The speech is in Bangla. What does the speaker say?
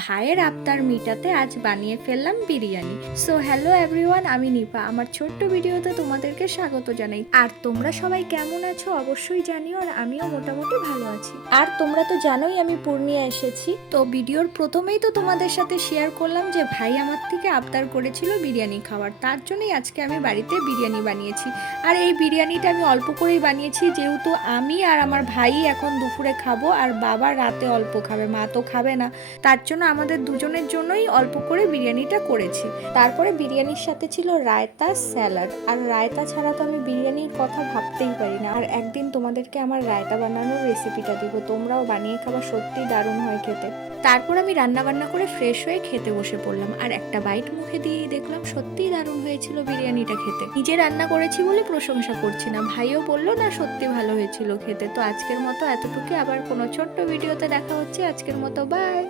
ভাইয়ের আবদার মিটাতে আজ বানিয়ে ফেললাম বিরিয়ানি। সো হ্যালো এভরিওয়ান, আমি নিপা। আমার ছোট্ট ভিডিওতে তোমাদেরকে স্বাগত জানাই। আর তোমরা সবাই কেমন আছো অবশ্যই জানিও, আর আমিও মোটামুটি ভালো আছি। আর তোমরা তো জানোই আমি পূর্ণিয়া এসেছি। তো ভিডিওর প্রথমেই তো তোমাদের সাথে শেয়ার করলাম যে ভাই আমার থেকে আবদার করেছিল বিরিয়ানি খাওয়ার, তার জন্যই আজকে আমি বাড়িতে বিরিয়ানি বানিয়েছি। আর এই বিরিয়ানিটা আমি অল্প করেই বানিয়েছি, যেহেতু আমি আর আমার ভাই এখন দুপুরে খাবো আর বাবা রাতে অল্প খাবে, মা তো খাবে না। তার জন্য আমাদের দুজনের জন্যই অল্প করে বিরিয়ানিটা করেছি। তারপরে বিরিয়ানির সাথে ছিল রায়তা, স্যালাড। আর রায়তা ছাড়া তো আমি বিরিয়ানির কথা ভাবতেই পারি না। আর একদিন তোমাদেরকে আমার রায়তা বানানোর রেসিপিটা দিব, তোমরাও বানিয়ে খাবা, সত্যি দারুণ হয় খেতে। তারপর আমি রান্না বান্না করে ফ্রেশ হয়ে খেতে বসে পড়লাম, আর একটা বাইট মুখে দিয়েই দেখলাম সত্যিই দারুণ হয়েছিল বিরিয়ানিটা খেতে। নিজে রান্না করেছি বলে প্রশংসা করছি না, ভাইও বললো না সত্যি ভালো হয়েছিল খেতে। তো আজকের মতো এতটুকু, আবার কোনো ছোট্ট ভিডিওতে দেখা হচ্ছে। আজকের মতো বাই।